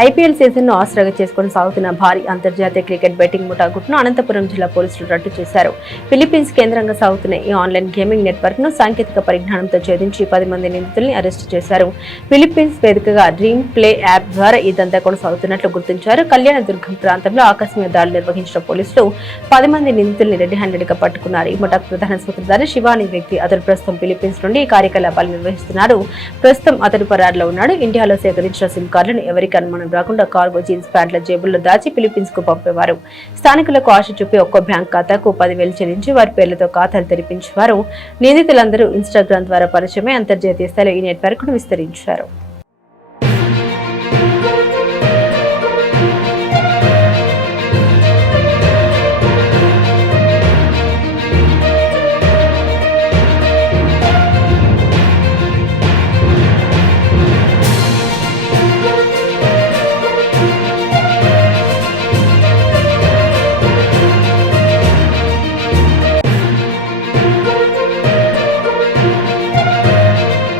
IPL season ను ఆసరాగా చేసుకుని సాగుతున్న భారీ అంతర్జాతీయ క్రికెట్ బెట్టింగ్ ముఠా గుట్టును అనంతపురం జిల్లా పోలీసులు రట్టు చేశారు. ఫిలిప్పీన్స్ కేంద్రంగా సాగుతున్న ఈ ఆన్లైన్ గేమింగ్ నెట్వర్క్ ను సాంకేతిక పరిజ్ఞానంతో ఛేదించి 10 మంది నిందితుల్ని అరెస్టు చేశారు. ఫిలిప్పీన్స్ వేదికగా డ్రీమ్ ప్లే యాప్ ద్వారా ఇదంతా కొనసాగుతున్నట్లు గుర్తించారు. కళ్యాణదుర్గం ప్రాంతంలో ఆకస్మిక దాడులు నిర్వహించిన పోలీసులు 10 మంది నిందితుల్ని రెడ్ హ్యాండెడ్ గా పట్టుకున్నారు. ఈ ముఠాకు ప్రధాన సూత్రధారి శివాని వ్యక్తి. అతడు ప్రస్తుతం ఫిలిప్పీన్స్ నుండి ఈ కార్యకలాపాలు నిర్వహిస్తున్నారు. ప్రస్తుతం అతడు పరారులో ఉన్నాడు. ఇండియాలో సేకరించిన సిమ్ కార్డులను ఎవరికి అనుమానం రాకుండా కార్గో జీన్స్ ప్యాంట్ల జేబుల్లో దాచి ఫిలిప్పీన్స్ కు పంపేవారు. స్థానికులకు ఆశ చూపి ఒక్కో బ్యాంక్ ఖాతాకు 10,000 చెల్లించి వారి పేర్లతో ఖాతాలు తెరిపించేవారు. నిందితులందరూ ఇన్స్టాగ్రామ్ ద్వారా పరిచయమై అంతర్జాతీయ స్థాయిలో ఈ నెట్వర్క్ ను విస్తరించారు.